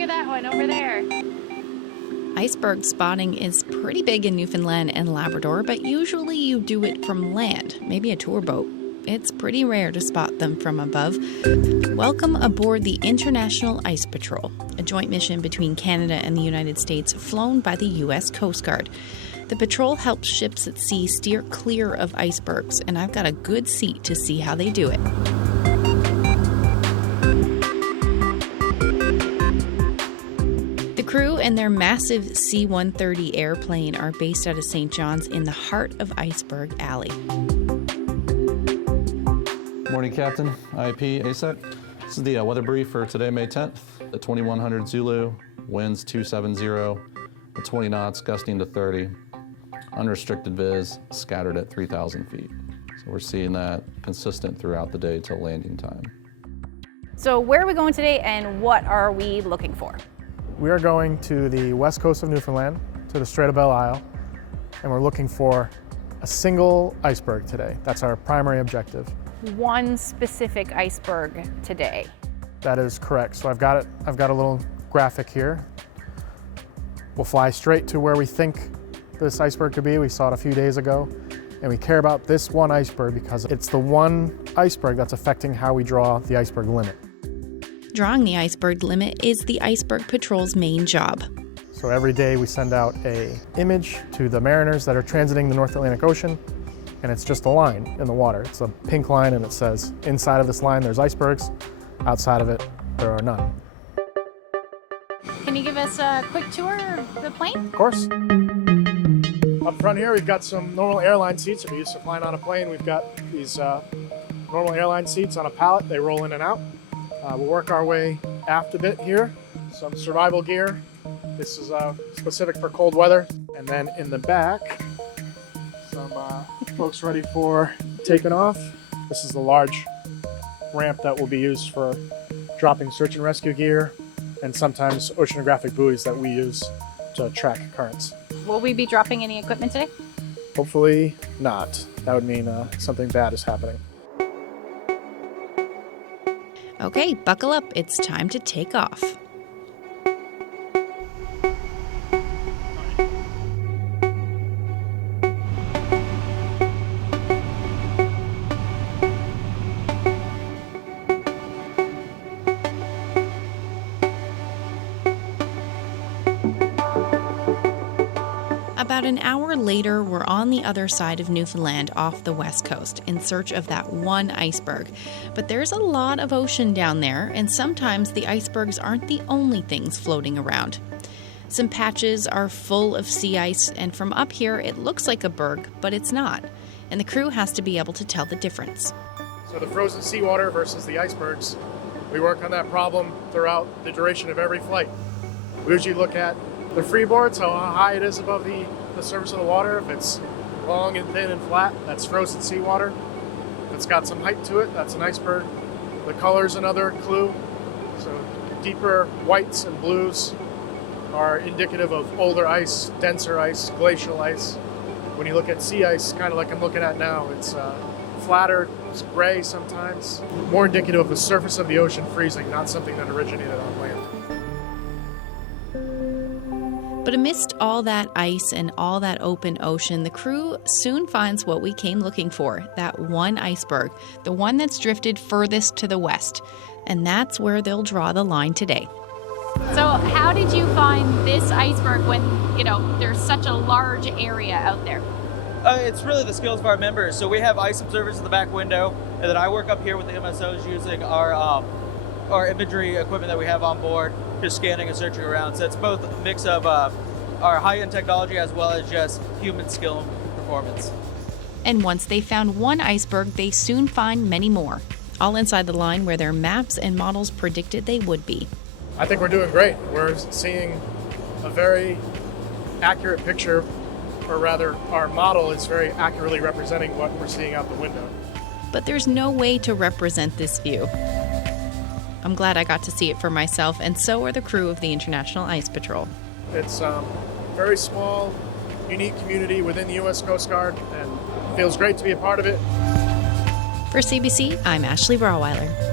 look at that one over there. Iceberg spotting is pretty big in Newfoundland and Labrador, but usually you do it from land, maybe a tour boat. It's pretty rare to spot them from above. Welcome aboard the International Ice Patrol, a joint mission between Canada and the United States flown by the U.S. Coast Guard. The patrol helps ships at sea steer clear of icebergs, and I've got a good seat to see how they do it. The crew and their massive C-130 airplane are based out of St. John's in the heart of Iceberg Alley. Morning, Captain. IAP ASEC. This is the weather brief for today, May 10th. The 2100 Zulu, winds 270, the 20 knots, gusting to 30. Unrestricted viz, scattered at 3,000 feet. So we're seeing that consistent throughout the day till landing time. So where are we going today and what are we looking for? We are going to the west coast of Newfoundland, to the Strait of Belle Isle, and we're looking for a single iceberg today. That's our primary objective. One specific iceberg today. That is correct. So I've got a little graphic here. We'll fly straight to where we think this iceberg could be. We saw it a few days ago, and we care about this one iceberg because it's the one iceberg that's affecting how we draw the iceberg limit. Drawing the iceberg limit is the Iceberg Patrol's main job. So every day we send out an image to the mariners that are transiting the North Atlantic Ocean, and it's just a line in the water. It's a pink line, and it says, inside of this line there's icebergs, outside of it there are none. Can you give us a quick tour of the plane? Of course. Up front here we've got some normal airline seats. If you're used to flying on a plane, we've got these normal airline seats on a pallet. They roll in and out. We'll work our way aft a bit here. Some survival gear. This is specific for cold weather. And then in the back, some folks ready for taking off. This is the large ramp that will be used for dropping search and rescue gear and sometimes oceanographic buoys that we use to track currents. Will we be dropping any equipment today? Hopefully not. That would mean something bad is happening. Okay, buckle up. It's time to take off. About an hour later, we're on the other side of Newfoundland off the west coast in search of that one iceberg. But there's a lot of ocean down there, and sometimes the icebergs aren't the only things floating around. Some patches are full of sea ice, and from up here it looks like a berg, but it's not. And the crew has to be able to tell the difference. So the frozen seawater versus the icebergs, we work on that problem throughout the duration of every flight. We usually look at the freeboards, how high it is above the surface of the water. If it's long and thin and flat, that's frozen seawater. If it's got some height to it, that's an iceberg. The color's another clue. So deeper whites and blues are indicative of older ice, denser ice, glacial ice. When you look at sea ice, kind of like I'm looking at now, it's flatter, it's gray sometimes. More indicative of the surface of the ocean freezing, not something that originated on land. But amidst all that ice and all that open ocean, the crew soon finds what we came looking for, that one iceberg, the one that's drifted furthest to the west. And that's where they'll draw the line today. So how did you find this iceberg when, there's such a large area out there? It's really the skills of our members. So we have ice observers in the back window, and then I work up here with the MSOs using our imagery equipment that we have on board, just scanning and searching around. So it's both a mix of our high-end technology as well as just human skill and performance. And once they found one iceberg, they soon find many more, all inside the line where their maps and models predicted they would be. I think we're doing great. We're seeing a very accurate picture, or rather, our model is very accurately representing what we're seeing out the window. But there's no way to represent this view. I'm glad I got to see it for myself, and so are the crew of the International Ice Patrol. It's a very small, unique community within the U.S. Coast Guard, and it feels great to be a part of it. For CBC, I'm Ashley Brawweiler.